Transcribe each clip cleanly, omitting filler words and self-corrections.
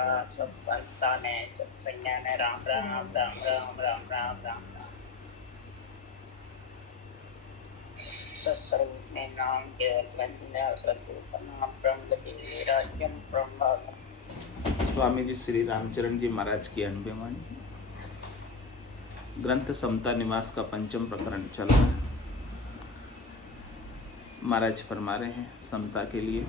कहा सब संता ने सत्संज्ञा ने राम राम राम राम राम राम राम राम सत्स्वरूप ने नाम केवल बंदा सतरूप नाम ब्रह्म देवी राज्यम ब्रह्म। स्वामी जी श्री रामचरण जी महाराज की अनबे वाणी। ग्रंथ समता निवास का पंचम प्रकरण चल रहा है। महाराज फरमा रहे हैं समता के लिए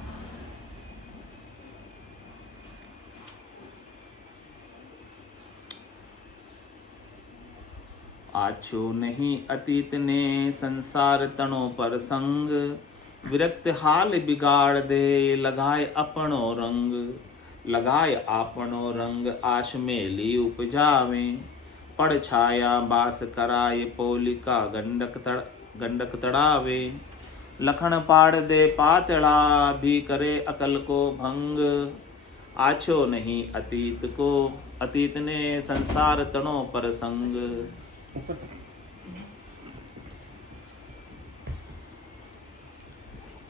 आछो नहीं अतीत ने संसार तणों पर संग, विरक्त हाल बिगाड़ दे लगाए अपनो रंग। लगाए आपनो रंग आश मेली उपजावे, पड़ छाया बास कराए पोलिका गंडक तड़ावे। लखन पाड़ दे पातड़ा भी करे अकल को भंग, आछो नहीं अतीत को अतीत ने संसार तणों पर संग।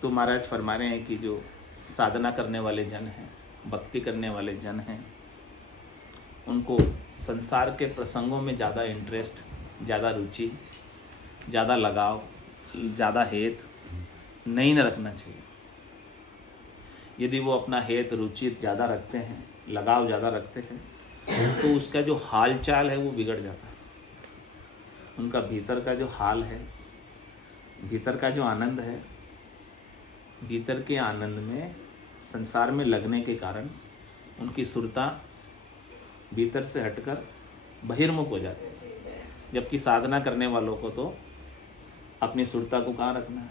तो महाराज फरमा रहे हैं कि जो साधना करने वाले जन हैं, भक्ति करने वाले जन हैं, उनको संसार के प्रसंगों में ज़्यादा इंटरेस्ट, ज़्यादा रुचि, ज़्यादा लगाव, ज़्यादा हेत नहीं न रखना चाहिए। यदि वो अपना हेत रुचि ज़्यादा रखते हैं, लगाव ज़्यादा रखते हैं, तो उसका जो हाल चाल है वो बिगड़ जाता है। उनका भीतर का जो हाल है, भीतर का जो आनंद है, भीतर के आनंद में संसार में लगने के कारण उनकी सुरता भीतर से हटकर बहिर्मुख हो जाती है। जबकि साधना करने वालों को तो अपनी सुरता को कहाँ रखना है?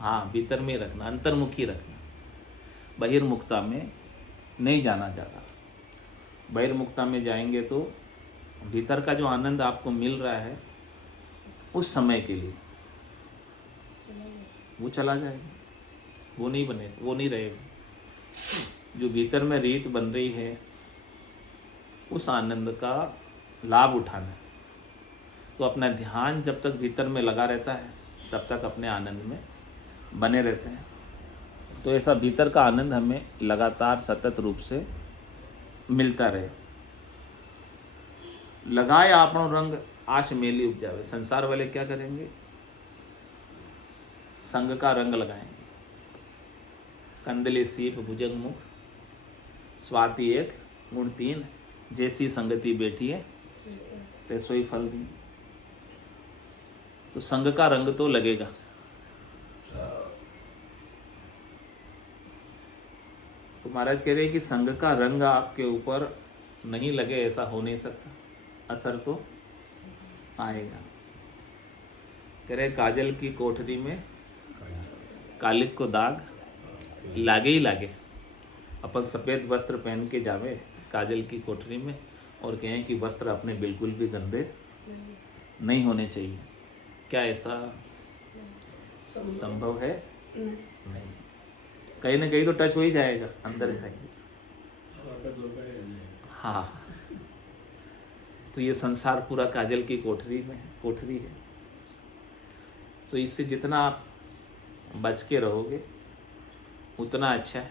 हाँ, भीतर में रखना, अंतर्मुखी रखना, बहिर्मुखता में नहीं जाना ज़्यादा। बहिर्मुखता में जाएंगे तो भीतर का जो आनंद आपको मिल रहा है उस समय के लिए वो चला जाएगा, वो नहीं बनेगा, वो नहीं रहेगा। जो भीतर में रीत बन रही है उस आनंद का लाभ उठाना, तो अपना ध्यान जब तक भीतर में लगा रहता है तब तक अपने आनंद में बने रहते हैं। तो ऐसा भीतर का आनंद हमें लगातार सतत रूप से मिलता रहे। लगाए आपनो रंग आश मेली उपजावे। संसार वाले क्या करेंगे? संग का रंग लगाएंगे। कंदले सीप भुजंग मुख, स्वाति एक गुण तीन, जैसी संगति बैठी है तैसो ही फल दी। तो संग का रंग तो लगेगा। तो महाराज कह रहे हैं कि संग का रंग आपके ऊपर नहीं लगे ऐसा हो नहीं सकता, असर तो आएगा। कह रहे काजल की कोठरी में कालिक को दाग लागे ही लागे। अपन सफ़ेद वस्त्र पहन के जावे काजल की कोठरी में और कहें कि वस्त्र अपने बिल्कुल भी गंदे नहीं होने चाहिए, क्या ऐसा संभव है? नहीं। कहीं ना कहीं तो टच हो ही जाएगा, अंदर जाएंगे। हाँ, तो ये संसार पूरा काजल की कोठरी है। तो इससे जितना आप बच के रहोगे उतना अच्छा है,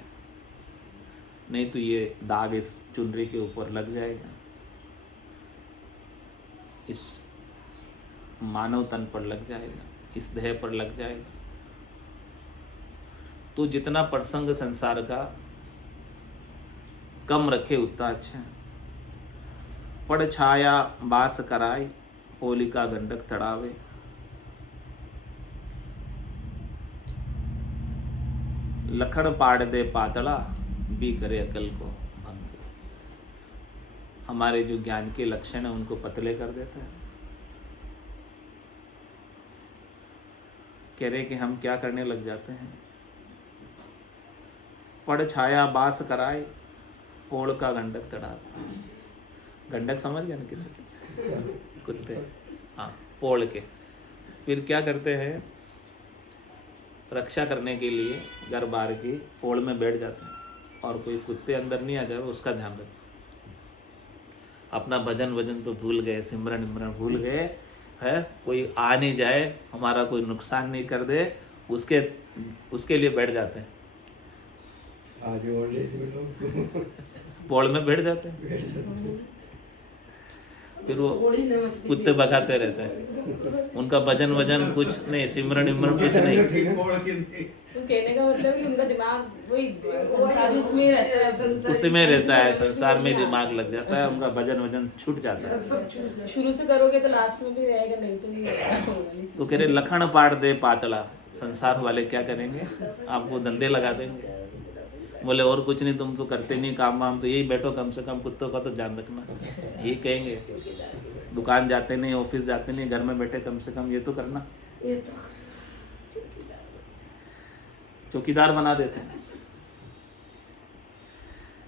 नहीं तो ये दाग इस चुनरी के ऊपर लग जाएगा, इस मानव तन पर लग जाएगा, इस देह पर लग जाएगा। तो जितना प्रसंग संसार का कम रखे उतना अच्छा है। पड़ छाया बास कराए पोलिका गंडक तड़ावे। लखन पाड़ दे पातड़ा भी करे अकल को भंग। हमारे जो ज्ञान के लक्षण है उनको पतले कर देता है। कह रहे कि हम क्या करने लग जाते हैं? पड़ छाया बास कराए पोड़ का गंडक तड़ावे। गंडक समझ गए ना किसी कुत्ते? हाँ, पोड़ के फिर क्या करते हैं? रक्षा करने के लिए घर बार की पोड़ में बैठ जाते हैं और कोई कुत्ते अंदर नहीं आ जाए उसका ध्यान रखते हैं। अपना भजन तो भूल गए, सिमरन भूल गए है, कोई आ नहीं जाए, हमारा कोई नुकसान नहीं कर दे, उसके लिए बैठ जाते हैं। आज ओल्ड एज में लोग पौड़ में बैठ जाते हैं, बैठ जाते हैं। फिर वो कुत्ते भगाते रहते हैं, उनका भजन वजन कुछ नहीं, सिमरन इमरन कुछ नहीं। तो कहने का मतलब है कि उनका दिमाग वही संसार उसमें ही रहता है, उसी में रहता है, संसार में दिमाग लग जाता है, उनका भजन वजन छूट जाता है। शुरू से करोगे तो लास्ट में भी रहेगा, नहीं तो नहीं रहेगा वो वाली चीज़। तो कह रहे लखन पाट दे पातला, संसार वाले क्या करेंगे, आपको धंधे लगा देंगे। बोले और कुछ नहीं, तुम तो करते नहीं काम वाम, तो यही बैठो, कम से कम कुत्तों का तो ध्यान रखना, यही कहेंगे। दुकान जाते नहीं, ऑफिस जाते नहीं, घर में बैठे कम से कम ये तो करना, चौकीदार बना देते हैं।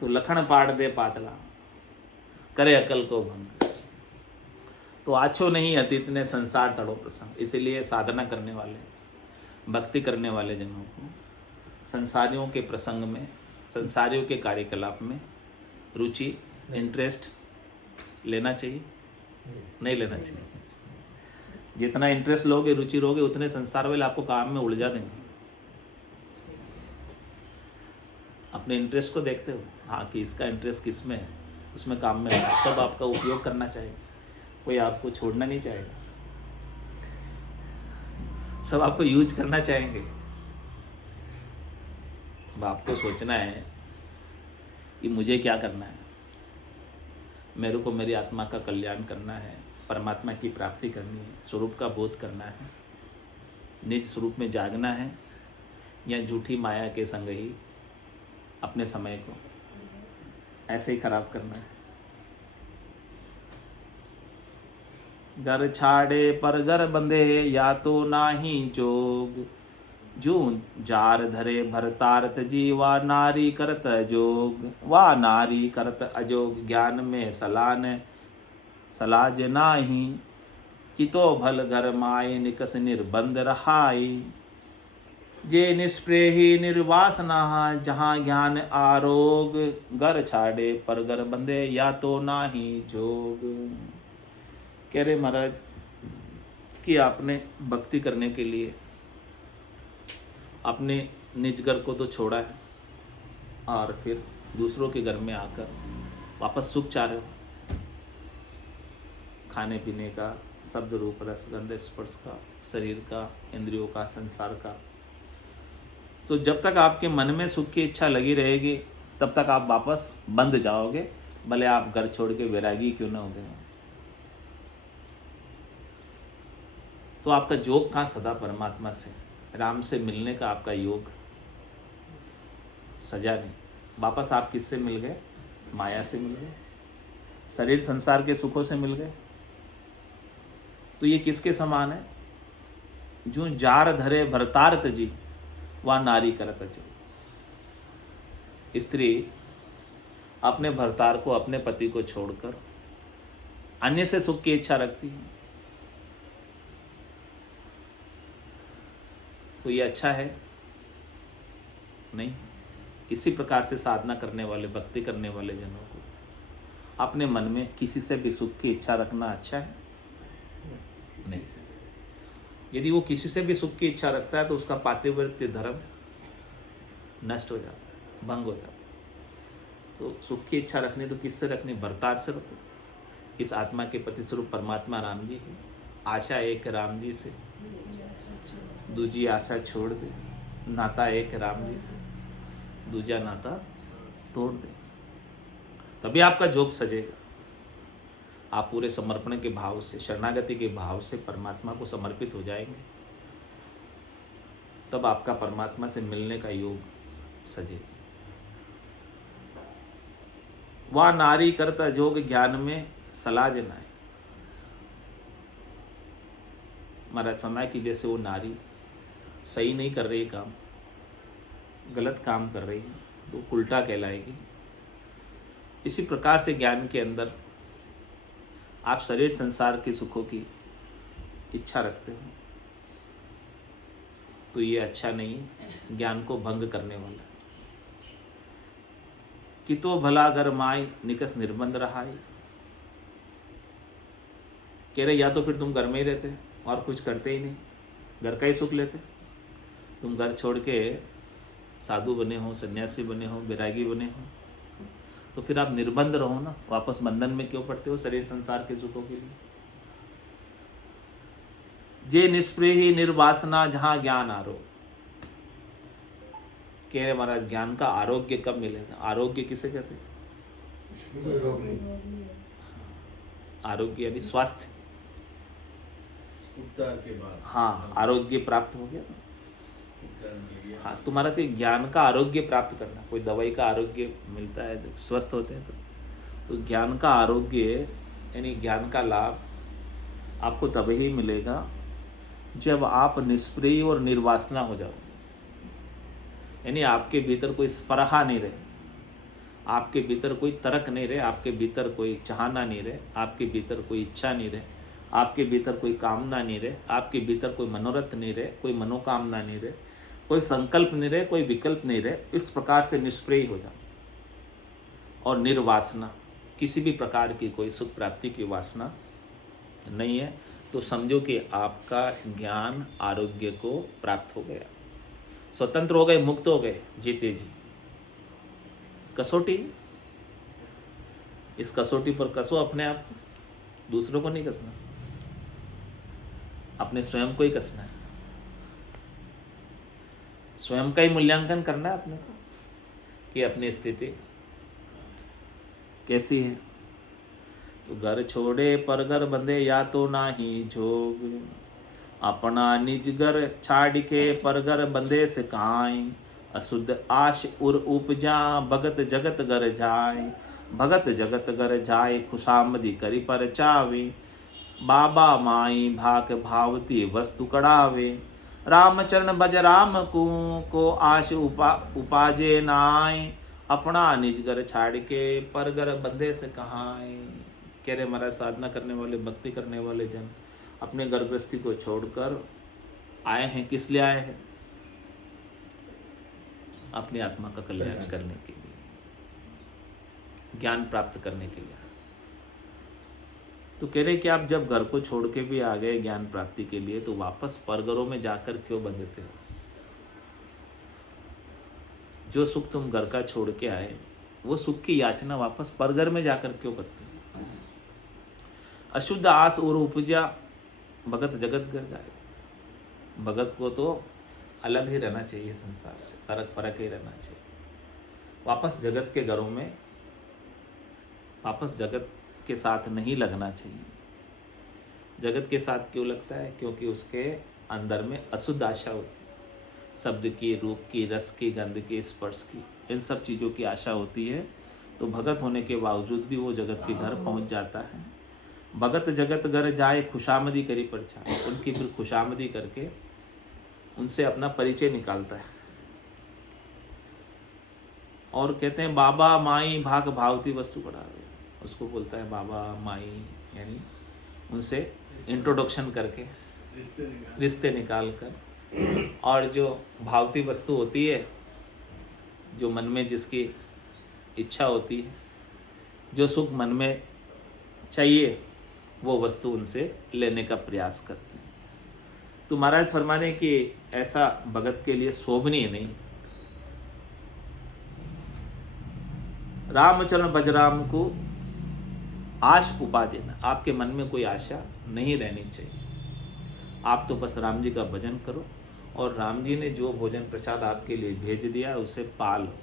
तो लखन पाट दे पातला, करे अकल को भंग। तो आछो नहीं अतीत ने संसार तड़ो प्रसंग। इसीलिए साधना करने वाले, भक्ति करने वाले जनों को संसारियों के प्रसंग में, संसारियों के कार्यकलाप में रुचि, इंटरेस्ट लेना चाहिए, नहीं लेना चाहिए। जितना इंटरेस्ट लोगे, रुचि लोगे, उतने संसार वाले आपको काम में उलझा देंगे। अपने इंटरेस्ट को देखते हो, हाँ कि इसका इंटरेस्ट किस में है, उसमें काम में लगा, सब आपका उपयोग करना चाहिए, कोई आपको छोड़ना नहीं चाहेगा, सब आपको यूज करना चाहेंगे। अब आपको सोचना है कि मुझे क्या करना है, मेरे को मेरी आत्मा का कल्याण करना है, परमात्मा की प्राप्ति करनी है, स्वरूप का बोध करना है, निज स्वरूप में जागना है, या झूठी माया के संग ही अपने समय को ऐसे ही खराब करना है। घर छाड़े पर घर बंधे, या तो नाही जोग, जून जार धरे भरतारत जी, वा नारी करत अजोग, वा नारी करत अजोग। ज्ञान में सलान सलाज नाही, कितो भल घर माए, निकस निर्बंध रहाई। जे निष्प्रेही निर्वासना, जहाँ ज्ञान आरोग, घर छाड़े पर घर बंधे, या तो नाही जोग। कह रहे महाराज कि आपने भक्ति करने के लिए अपने निज घर को तो छोड़ा है, और फिर दूसरों के घर में आकर वापस सुख चाह रहे हो, खाने पीने का, शब्द रूप रस गंध स्पर्श का, शरीर का, इंद्रियों का, संसार का। तो जब तक आपके मन में सुख की इच्छा लगी रहेगी, तब तक आप वापस बंध जाओगे, भले आप घर छोड़ के वैरागी क्यों ना हो गए। तो आपका योग कहाँ, सदा परमात्मा से, राम से मिलने का आपका योग सजा नहीं। वापस आप किससे मिल गए, माया से मिल गए, शरीर संसार के सुखों से मिल गए। तो ये किसके समान है, जो जार धरे भरतारत जी, वह नारी करत जो। स्त्री अपने भरतार को, अपने पति को छोड़कर अन्य से सुख की इच्छा रखती है, तो ये अच्छा है नहीं। इसी प्रकार से साधना करने वाले, भक्ति करने वाले जनों को अपने मन में किसी से भी सुख की इच्छा रखना अच्छा है नहीं। यदि वो किसी से भी सुख की इच्छा रखता है तो उसका पातिव्रत्य धर्म नष्ट हो जाता है, भंग हो जाता है। तो सुख की इच्छा रखनी तो किससे रखनी, भरतार से रखो। इस आत्मा के पति स्वरूप परमात्मा राम जी है, आशा एक राम जी से, दूजी आशा छोड़ दे, नाता एक राम जी से, दूजा नाता तोड़ दे, तभी आपका जोग सजेगा। आप पूरे समर्पण के भाव से, शरणागति के भाव से परमात्मा को समर्पित हो जाएंगे, तब आपका परमात्मा से मिलने का योग सजेगा। वह नारी करता जोग, ज्ञान में सलाह जनाए। महाराज फरमाया कि जैसे वो नारी सही नहीं कर रही काम, गलत काम कर रही है, तो उल्टा कहलाएगी। इसी प्रकार से ज्ञान के अंदर आप शरीर संसार के सुखों की इच्छा रखते हो, तो ये अच्छा नहीं है, ज्ञान को भंग करने वाला। कि तो भला अगर माई, निकस निर्बंध रहाई। कह रहे या तो फिर तुम घर में ही रहते और कुछ करते ही नहीं, घर का ही सुख लेते। तुम घर छोड़ के साधु बने हो, सन्यासी बने हो, बैरागी बने हो, तो फिर आप निर्बंध रहो ना, वापस बंधन में क्यों पड़ते हो शरीर संसार के सुखों के लिए। जे निष्प्रेही निर्वासना जहां ज्ञान आरोग्य, कह रहे महाराज ज्ञान का आरोग्य कब मिलेगा? आरोग्य किसे कहते हैं? इसमें कोई रोग नहीं। आरोग्य यानी स्वास्थ्य। उपचार के बाद हाँ, आरोग्य प्राप्त हो गया। उपचार के लिए हाँ, तुम्हारा तो ज्ञान का आरोग्य प्राप्त करना, कोई दवाई का आरोग्य मिलता है जब स्वस्थ होते हैं तो ज्ञान का आरोग्य यानी ज्ञान का लाभ आपको तब ही मिलेगा जब आप निष्प्रिय और निर्वासना हो जाओ, यानी आपके भीतर कोई स्पृहा नहीं रहे, आपके भीतर कोई तर्क नहीं रहे, आपके भीतर कोई चाहना नहीं रहे, आपके भीतर कोई इच्छा नहीं रहे, आपके भीतर कोई कामना नहीं रहे, आपके भीतर कोई मनोरथ नहीं रहे, कोई मनोकामना नहीं रहे, कोई संकल्प नहीं रहे, कोई विकल्प नहीं रहे। इस प्रकार से निष्प्रिय हो जाओ और निर्वासना, किसी भी प्रकार की कोई सुख प्राप्ति की वासना नहीं है, तो समझो कि आपका ज्ञान आरोग्य को प्राप्त हो गया, स्वतंत्र हो गए, मुक्त हो गए, जीते जी। कसौटी, इस कसौटी पर कसो अपने आप को, दूसरों को नहीं कसना, अपने स्वयं को ही कसना है। स्वयं का ही मूल्यांकन करना है अपने को कि अपनी स्थिति कैसी है। तो घर छोड़े पर घर बंधे या तो नाही जोग, अपना निज घर छाड़ के पर घर बंधे से काई, अशुद्ध आश उर उपजा भगत जगत घर जाए, भगत जगत घर जाए खुशामदी करी पर चावे, बाबा माई भाक भावती वस्तु कड़ावे, रामचरण भज राम को आश उपाजे नाय, अपना निज घर छाड़ के पर घर बंधे से कहाय। कह रहे महाराज साधना करने वाले, भक्ति करने वाले जन अपने घर गृहस्थी को छोड़कर आए हैं, किस लिए आए हैं? अपनी आत्मा का कल्याण करने के लिए, ज्ञान प्राप्त करने के लिए। तो कह रहे कि आप जब घर को छोड़ के भी आ गए ज्ञान प्राप्ति के लिए, तो वापस परघरों में जाकर क्यों बंधते हो? जो सुख तुम घर का छोड़ के आए, वो सुख की याचना वापस परघर में जाकर क्यों करते हो? अशुद्ध आस और उपजा भगत जगत घर जाए। भगत को तो अलग ही रहना चाहिए संसार से, फरक फरक ही रहना चाहिए। वापस जगत के घरों में, वापस जगत के साथ नहीं लगना चाहिए। जगत के साथ क्यों लगता है? क्योंकि उसके अंदर में अशुद्ध आशा होती है, शब्द की, रूप की, रस की, गंध की, स्पर्श की, इन सब चीज़ों की आशा होती है। तो भगत होने के बावजूद भी वो जगत के घर पहुंच जाता है। भगत जगत घर जाए खुशामदी करी परछाई, उनकी फिर खुशामदी करके उनसे अपना परिचय निकालता है। और कहते हैं बाबा माई भाग भावती वस्तु कड़ावे, उसको बोलता है बाबा माई, यानी उनसे इंट्रोडक्शन करके रिश्ते निकाल कर, और जो भावती वस्तु होती है, जो मन में जिसकी इच्छा होती है, जो सुख मन में चाहिए, वो वस्तु उनसे लेने का प्रयास करते हैं। तो महाराज फरमाने कि ऐसा भगत के लिए शोभनीय नहीं। रामचरण बजराम को आश उपा देना, आपके मन में कोई आशा नहीं रहनी चाहिए। आप तो बस राम जी का भजन करो, और राम जी ने जो भोजन प्रसाद आपके लिए भेज दिया उसे पालो।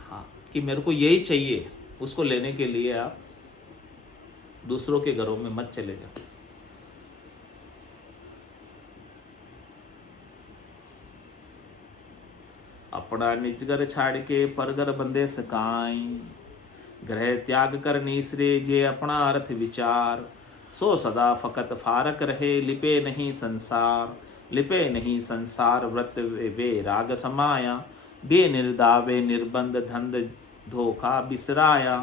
हाँ, कि मेरे को यही चाहिए, उसको लेने के लिए आप दूसरों के घरों में मत चले जाओ। अपना निज घर छाड़ के परगर बंदे सकाई, ग्रह त्याग कर नीसरे जे अपना अर्थ विचार, सो सदा फकत फारक रहे लिपे नहीं संसार, लिपे नहीं संसार व्रत वे राग समाया, बे निर्दावे निर्बंध धंध धोखा बिसराया,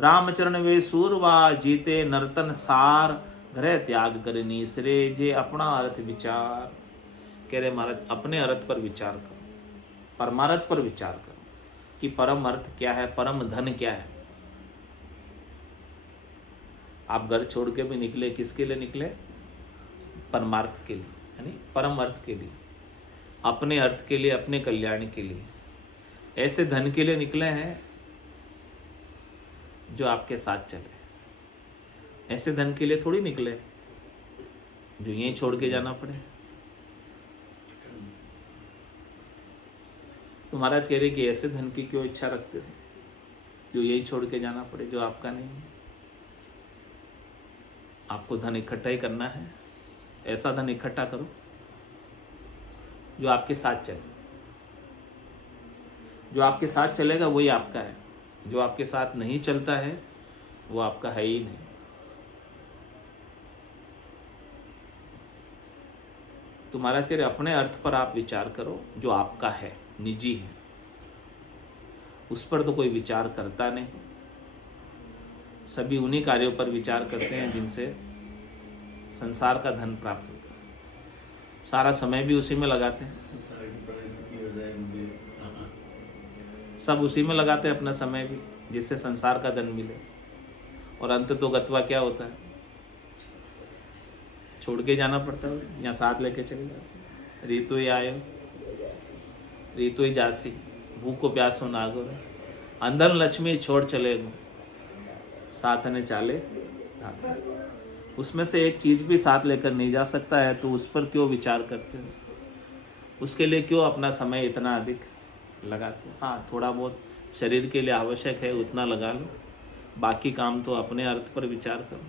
रामचरण वे सूरवा जीते नर्तन सार, ग्रह त्याग कर नीसरे जे अपना अर्थ विचार। कह रहे महाराज अपने अर्थ पर विचार करो, परमार्थ पर विचार करो कि परम अर्थ क्या है, परम धन क्या है। आप घर छोड़ के भी निकले, किसके लिए निकले? परमार्थ के लिए। यानी परम अर्थ के लिए, अपने अर्थ के लिए, अपने कल्याण के लिए, ऐसे धन के लिए निकले हैं जो आपके साथ चले। ऐसे धन के लिए थोड़ी निकले जो यहीं छोड़ के जाना पड़े। तो महाराज कह रहे कि ऐसे धन की क्यों इच्छा रखते हो जो यही छोड़ के जाना पड़े, जो आपका नहीं है। आपको धन इकट्ठा ही करना है, ऐसा धन इकट्ठा करो जो आपके साथ चले। जो आपके साथ चलेगा वही आपका है, जो आपके साथ नहीं चलता है वो आपका है ही नहीं। तो महाराज कह रहे अपने अर्थ पर आप विचार करो, जो आपका है, निजी है, उस पर तो कोई विचार करता नहीं। सभी उन्हीं कार्यों पर विचार करते हैं जिनसे संसार का धन प्राप्त होता है। सारा समय भी उसी में लगाते हैं, संसार की परिस्थिति हो जाए मुझे। सब उसी में लगाते हैं अपना समय भी, जिससे संसार का धन मिले। और अंत तो गत्वा क्या होता है, छोड़ के जाना पड़ता है, या साथ लेके चले जाते। रीतो ही आयो रीतो ही जासी, भूखो प्यासो नागो, अंधन लक्ष्मी छोड़ चले गो, साथ ने चाले। उसमें से एक चीज भी साथ लेकर नहीं जा सकता है, तो उस पर क्यों विचार करते हो, उसके लिए क्यों अपना समय इतना अधिक लगाते हो। हाँ, थोड़ा बहुत शरीर के लिए आवश्यक है उतना लगा लो, बाकी काम तो अपने अर्थ पर विचार करो,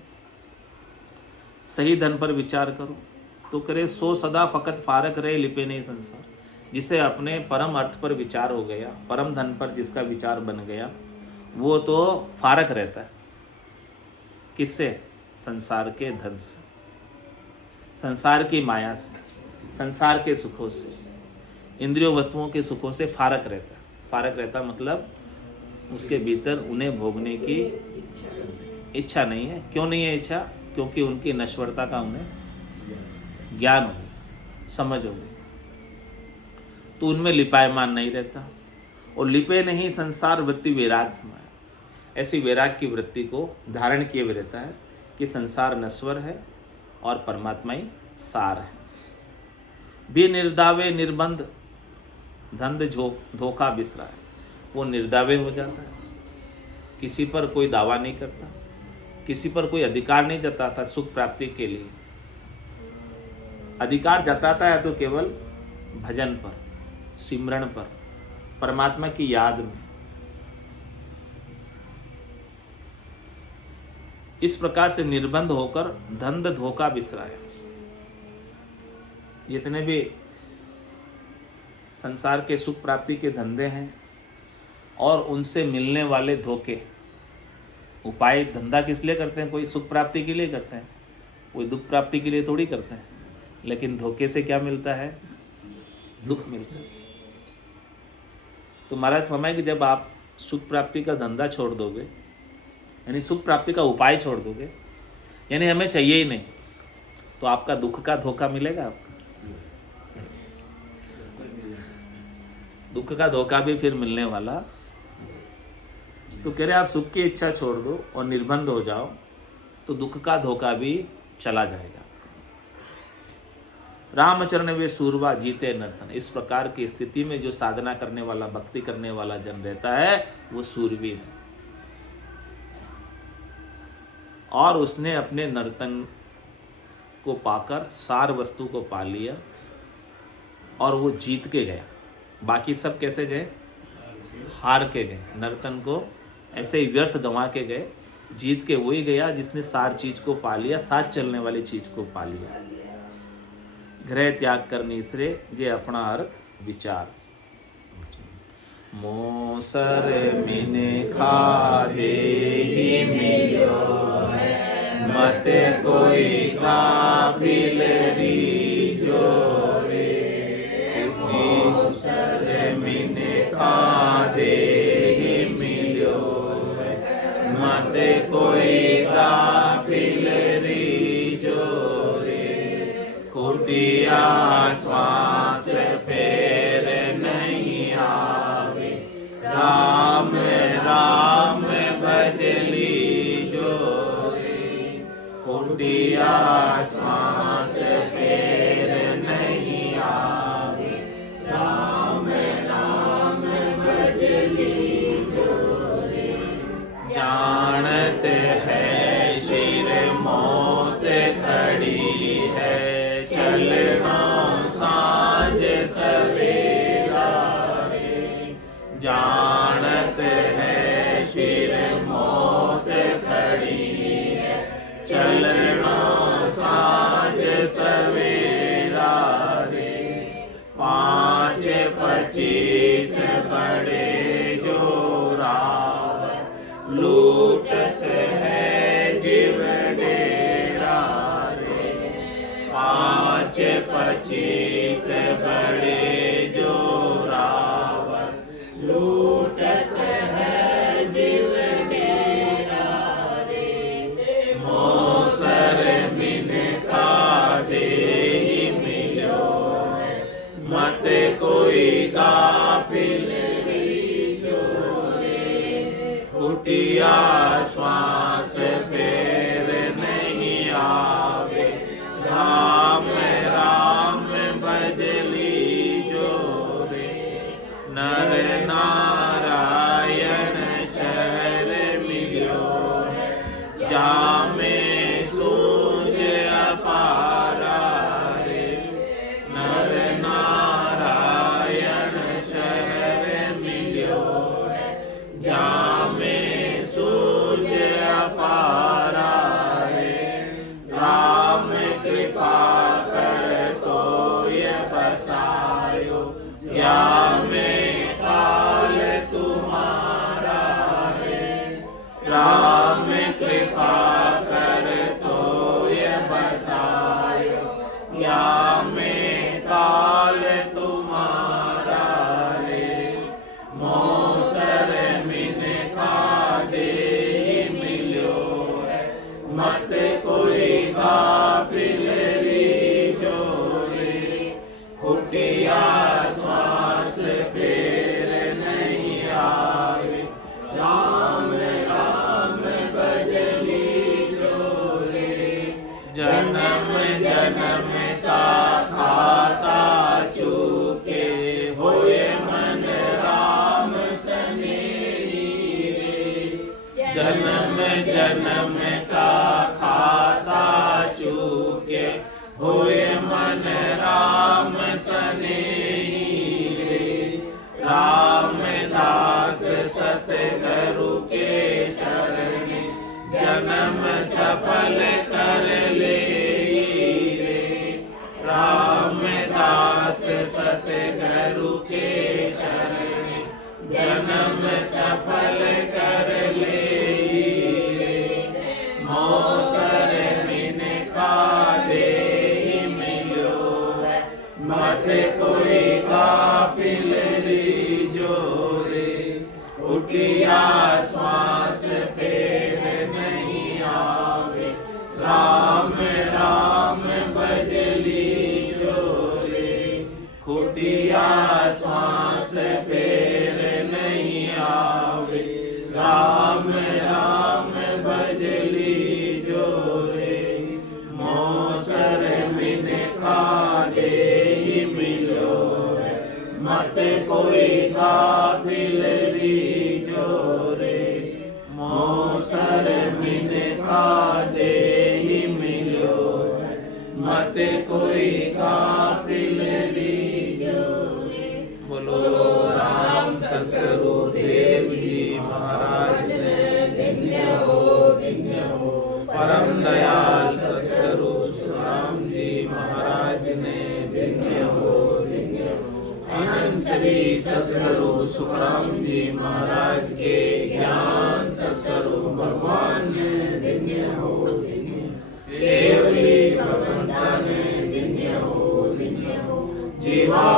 सही धन पर विचार करो। तो करे सो सदा फकत फारक रहे लिपे नहीं संसार। जिसे अपने परम अर्थ पर विचार हो गया, परम धन पर जिसका विचार बन गया, वो तो फारक रहता है। किससे? संसार के धन से, संसार की माया से, संसार के सुखों से, इंद्रियों वस्तुओं के सुखों से फारक रहता है। फारक रहता मतलब उसके भीतर उन्हें भोगने की इच्छा नहीं है। क्यों नहीं है इच्छा? क्योंकि उनकी नश्वरता का उन्हें ज्ञान हो गया, समझ हो गई, तो उनमें लिपायमान नहीं रहता। और लिपे नहीं संसार वृत्ति वैराग समाया। ऐसी वैराग की वृत्ति को धारण किए हुए रहता है कि संसार नश्वर है और परमात्मा ही सार है। भी निर्दावे निर्बंध धंध धोखा बिसरा है। वो निर्दावे हो जाता है, किसी पर कोई दावा नहीं करता, किसी पर कोई अधिकार नहीं जताता सुख प्राप्ति के लिए। अधिकार जताता है तो केवल भजन पर, सिमरण पर, परमात्मा की याद में। इस प्रकार से निर्बंध होकर धंध धोखा बिसराया। जितने भी संसार के सुख प्राप्ति के धंधे हैं और उनसे मिलने वाले धोखे, उपाय धंधा किस लिए करते हैं? कोई सुख प्राप्ति के लिए करते हैं, कोई दुख प्राप्ति के लिए थोड़ी करते हैं। लेकिन धोखे से क्या मिलता है? दुख मिलता है। तो महाराज फरमाए कि जब आप सुख प्राप्ति का धंधा छोड़ दोगे, यानी सुख प्राप्ति का उपाय छोड़ दोगे, यानी हमें चाहिए ही नहीं, तो आपका दुख का धोखा मिलेगा। आपका दुख का धोखा भी फिर मिलने वाला। तो कह रहे आप सुख की इच्छा छोड़ दो और निर्बंध हो जाओ, तो दुख का धोखा भी चला जाएगा। रामचरण वे सूरवा जीते नर्तन। इस प्रकार की स्थिति में जो साधना करने वाला, भक्ति करने वाला जन रहता है, वो सूरवीर है। और उसने अपने नर्तन को पाकर सार वस्तु को पा लिया और वो जीत के गया। बाकी सब कैसे गए? हार के गए। नर्तन को ऐसे ही व्यर्थ गंवा के गए। जीत के वही गया जिसने सार चीज को पा लिया, साथ चलने वाली चीज को पा लिया। ग्रह त्याग करने से जे अपना अर्थ विचार। मोसर मिने खा दे मिलो मते कोई काबिल रीजो रे। मोसर मिने खा दे मिलो मते कोई काबिल रीजो रे। कुटिया श्वास फेर नहीं आवे, राम राम भजली जो रे। कुटिया श्वास फेर लीजो रे। जानते हैं शिर मौत खड़ी है, चलना साँझ सवेरा रे। जानते हैं शिर मौत खड़ी है, चलना साँझ सवेरा रे। 5-25 बड़े जो रावण लूटत है जीव डेरा रे। 5-25 बड़े जो रावण लूटत है जीव डेरा रे। मौसर मिन का दे मिलो है, मत कोई गाफिल रीजो रे। उठिया श्वास पैर नहीं आवे, राम राम बजली जो रे। नर नारायण शहर मिलो है, जामे सूझ अपारा रे। नर नारायण शहर मिलो है, जामे सूझ अपारा रे। राम कृपा कर तो ये बसायो, या में काल तुम्हारा है। राम कृपा कर तो ये बसायो, या में काल तुम्हारा है। मौसर मिन का दे मिलो है, मत कोई गाफिल रीजो रे। कुटिया श्वास पैर नहीं आवे, राम राम बजली जो रे। जन्म जन्म का खाता चूके, होए मन राम सनेही रे। जन्म जन्म का खाता चूके, होए मन राम सनेही रे। रामदास सतगुरु के शरण, जन्म सफल कर ले रे। रामदास सतगुरु के शरण, जन्म सफल कर ले रे। मौसर मिन का दे मिलो है, मत कोई गाफिल रीजो रे। उठिया श्वास पैर नहीं आवे, राम राम बजली जो रे। खुटिया श्वास पैर नहीं आवे, राम राम बजली जो रे। मौसर मिन का दे मिलो है, मत कोई गाफिल रीजो रे। मौसर मिन का दे मिलो है, मत कोई गाफिल रीजो रे। बोलो राम सतगुरु देव जी महाराज ने धन्य हो। परम दयाल सतगुरु सुराम जी महाराज ने धन्य हो। अनंत श्री सतगुरु सुखराम जी महाराज के ज्ञान सत्स्वरूप भगवान ने धन्य हो। केवली भगवंता ने धन्य हो। जीवा